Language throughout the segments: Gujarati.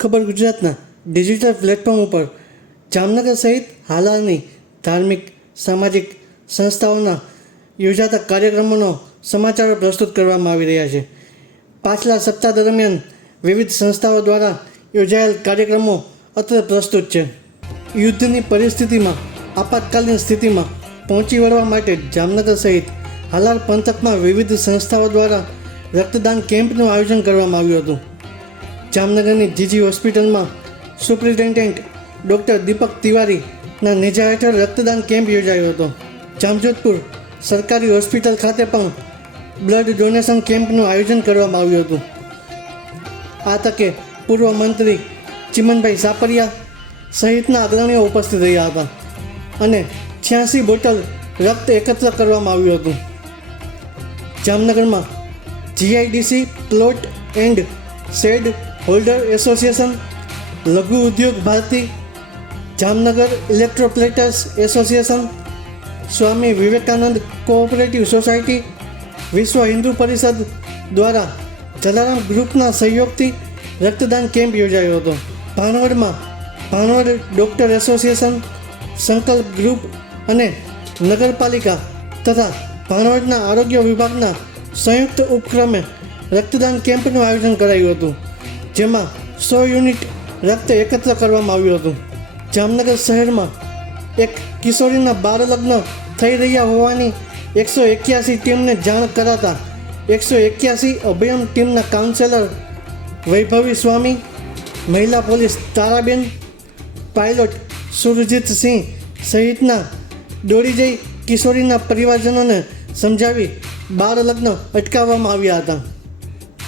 ખબર ગુજરાતના ડિજિટલ પ્લેટફોર્મ ઉપર જામનગર સહિત હાલની ધાર્મિક સામાજિક સંસ્થાઓના યોજાતા કાર્યક્રમોનો સમાચારો પ્રસ્તુત કરવામાં આવી રહ્યા છે. પાછલા સપ્તાહ દરમિયાન વિવિધ સંસ્થાઓ દ્વારા યોજાયેલ કાર્યક્રમો અત્રે પ્રસ્તુત છે. યુદ્ધની પરિસ્થિતિમાં આપાતકાલીન સ્થિતિમાં પહોંચી વળવા માટે જામનગર સહિત હાલાર પંથકમાં વિવિધ સંસ્થાઓ દ્વારા રક્તદાન કેમ્પનું આયોજન કરવામાં આવ્યું હતું. જામનગરની જીજી હોસ્પિટલમાં સુપ્રિન્ટેન્ડન્ટ ડૉક્ટર દીપક તિવારીના નેજા હેઠળ રક્તદાન કેમ્પ યોજાયો હતો. જામજોધપુર સરકારી હોસ્પિટલ ખાતે પણ બ્લડ ડોનેશન કેમ્પનું આયોજન કરવામાં આવ્યું હતું. આ તકે પૂર્વ મંત્રી ચિમનભાઈ સાપરિયા સહિતના અગ્રણીઓ ઉપસ્થિત રહ્યા હતા અને 86 બોટલ રક્ત એકત્ર કરવામાં આવ્યું હતું. જામનગરમાં GIDC plot and shade holder association, લઘુ ઉદ્યોગ Bharati, Jamnagar ઇલેક્ટ્રોપ્લેટર્સ association, Swami Vivekananda cooperative society, વિશ્વ હિન્દુ પરિષદ દ્વારા જલારામ ગ્રુપના સહયોગથી રક્તદાન કેમ્પ યોજાયો હતો. ભાણવડમાં ભાણવડ ડૉક્ટર એસોસિએશન, સંકલ્પ ગ્રુપ અને નગરપાલિકા તથા ભાણવડના આરોગ્ય વિભાગના સંયુક્ત ઉપક્રમે રક્તદાન કેમ્પનું આયોજન કરાયું હતું, જેમાં 100 યુનિટ રક્ત એકત્ર કરવામાં આવ્યું હતું. જામનગર શહેરમાં એક કિશોરીના બાળ લગ્ન થઈ રહ્યા હોવાની 181 ટીમને જાણ કરાતા 181 અભયમ ટીમના કાઉન્સેલર વૈભવી સ્વામી, મહિલા પોલીસ તારાબેન, પાયલોટ સુરજીત સિંહ સહિતના દોડી જઈ કિશોરીના પરિવારજનોને સમજાવી બાળ લગ્ન અટકાવવામાં આવ્યા હતા.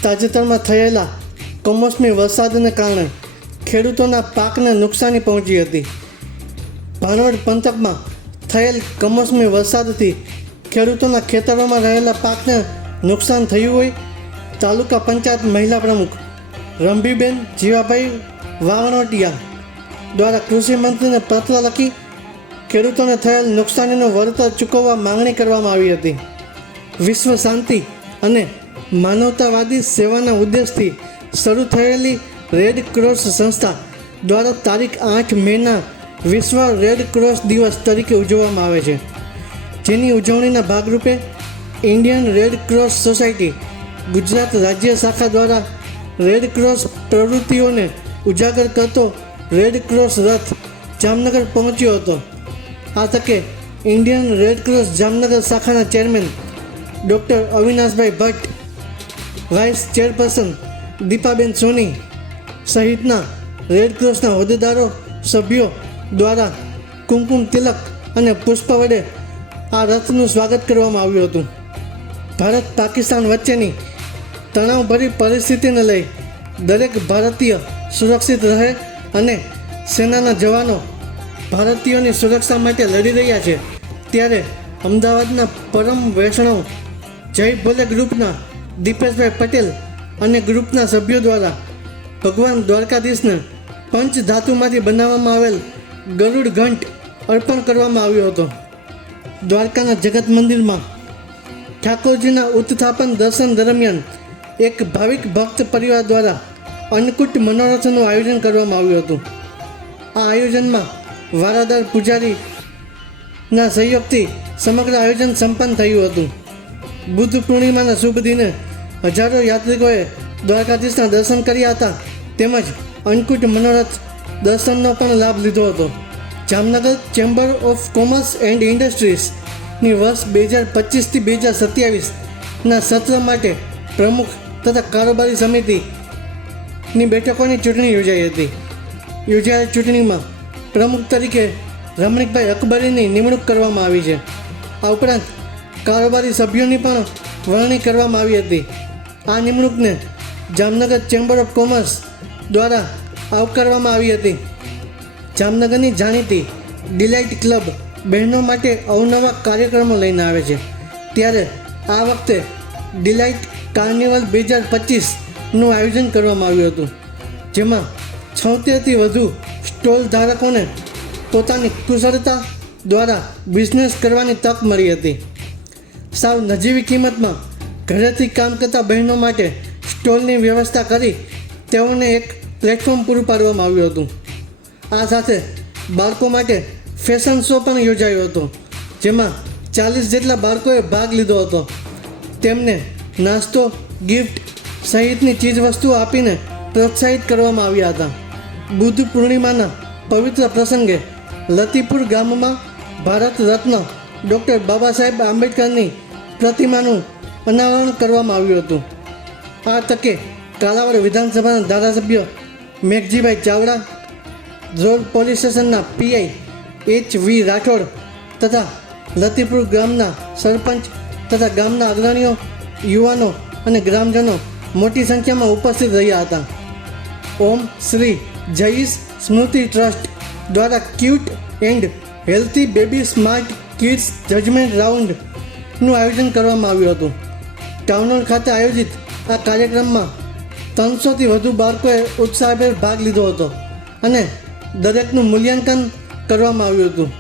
તાજેતરમાં થયેલા કમોસમી વરસાદને કારણે ખેડૂતોના પાકને નુકસાની પહોંચી હતી. ભાણવડ પંથકમાં થયેલ કમોસમી વરસાદથી ખેડૂતોના ખેતરોમાં રહેલા પાકને નુકસાન થયું હોય તાલુકા પંચાયત મહિલા પ્રમુખ રંભીબેન જીવાભાઈ વાવણોટિયા દ્વારા કૃષિ મંત્રીને પત્ર લખી ખેડૂતોને થયેલ નુકસાનીનું વળતર ચૂકવવા માંગણી કરવામાં આવી હતી. વિશ્વ શાંતિ અને માનવતાવાદી સેવાના ઉદ્દેશથી શરૂ થયેલી રેડ ક્રોસ સંસ્થા દ્વારા તારીખ 8 મેના વિશ્વ રેડ ક્રોસ દિવસ તરીકે ઉજવવામાં આવે છે, જેની ઉજવણીના ભાગરૂપે Indian red cross society Gujarat રાજ્ય શાખા દ્વારા રેડ ક્રોસ પ્રવૃત્તિઓને ઉજાગર કરતો રેડ ક્રોસ રથ જામનગર પહોંચ્યો હતો. આ તકે ઇન્ડિયન રેડ ક્રોસ જામનગર શાખાના chairman doctor અવિનાશભાઈ Bhatt, vice chairperson Deepaben સોની સહિતના રેડ ક્રોસના હોદ્દેદારો સભ્યો દ્વારા કુમકુમ તિલક અને પુષ્પ વડે આ રથનું સ્વાગત કરવામાં આવ્યું હતું. ભારત પાકિસ્તાન વચ્ચેની તણાવભરી પરિસ્થિતિને લઈ દરેક ભારતીય સુરક્ષિત રહે અને સેનાના જવાનો ભારતીયોની સુરક્ષા માટે લડી રહ્યા છે, ત્યારે અમદાવાદના પરમ વૈષ્ણવ જય ભોલે ગ્રુપના દીપેશભાઈ પટેલ અને ગ્રુપના સભ્યો દ્વારા ભગવાન દ્વારકાધીશને પંચ ધાતુમાંથી બનાવવામાં આવેલ ગરુડ ઘંટ અર્પણ કરવામાં આવ્યો હતો. દ્વારકાના જગત મંદિરમાં ઠાકોરજીના ઉત્થાપન દર્શન દરમિયાન એક ભાવિક ભક્ત પરિવાર દ્વારા અન્નકૂટ મનોરથનું આયોજન કરવામાં આવ્યું હતું. આ આયોજનમાં વારાદાર પૂજારીના સહયોગથી સમગ્ર આયોજન સંપન્ન થયું હતું. બુદ્ધ પૂર્ણિમાના શુભ દિને હજારો યાત્રિકોએ દ્વારકાધીશના દર્શન કર્યા હતા, તેમજ અન્નકૂટ મનોરથ દર્શનનો પણ લાભ લીધો હતો. Jamnagar chamber of commerce and ઇન્ડસ્ટ્રીઝની વર્ષ 2025થી 2027ના સત્ર માટે પ્રમુખ તથા કારોબારી સમિતિની બેઠકોની ચૂંટણી યોજાઈ હતી. યોજાયેલ ચૂંટણીમાં પ્રમુખ તરીકે રમણીકભાઈ અકબરીની નિમણૂક કરવામાં આવી છે. આ ઉપરાંત કારોબારી સભ્યોની પણ વરણી કરવામાં આવી હતી. આ નિમણૂકને જામનગર ચેમ્બર ઓફ કોમર્સ દ્વારા આવકારવામાં આવી હતી. જામનગરની જાણીતી ડિલાઇટ ક્લબ બહેનો માટે અવનવા કાર્યક્રમો લઈને આવે છે, ત્યારે આ વખતે ડિલાઇટ કાર્નિવલ 2025નું આયોજન કરવામાં આવ્યું હતું, જેમાં 76થી વધુ સ્ટોલ ધારકોને પોતાની કુશળતા દ્વારા બિઝનેસ કરવાની તક મળી હતી. સાવ નજીવી કિંમતમાં ઘરેથી કામ કરતા બહેનો માટે સ્ટોલની વ્યવસ્થા કરી તેઓને એક પ્લેટફોર્મ પૂરું પાડવામાં આવ્યું હતું. આ સાથે બાળકો માટે ફેશન શો પણ યોજાયો હતો, જેમાં 40 જેટલા બાળકોએ ભાગ લીધો હતો. તેમને નાસ્તો, ગિફ્ટ સહિતની ચીજવસ્તુઓ આપીને પ્રોત્સાહિત કરવામાં આવ્યા હતા. બુદ્ધ પૂર્ણિમાના પવિત્ર પ્રસંગે લતીપુર ગામમાં ભારત રત્ન ડૉક્ટર બાબા સાહેબ આંબેડકરની પ્રતિમાનું અનાવરણ કરવામાં આવ્યું હતું. આ તકે કાલાવડ વિધાનસભાના ધારાસભ્ય મેઘજીભાઈ ચાવડા, ઝોન પોલીસ સ્ટેશનના પીઆઈ HV રાઠોડ તથા લતીપુર ગામના સરપંચ તથા ગામના અગ્રણીઓ, યુવાનો અને ગ્રામજનો મોટી સંખ્યામાં ઉપસ્થિત રહ્યા હતા. ઓમ શ્રી જયીશ સ્મૃતિ ટ્રસ્ટ દ્વારા cute and healthy baby smart kids judgement રાઉન્ડનું આયોજન કરવામાં આવ્યું હતું. ટાઉન હોલ ખાતે આયોજિત આ કાર્યક્રમમાં 300થી વધુ બાળકોએ ઉત્સાહભેર ભાગ લીધો હતો અને દરેકનું મૂલ્યાંકન કરવામાં આવ્યું હતું.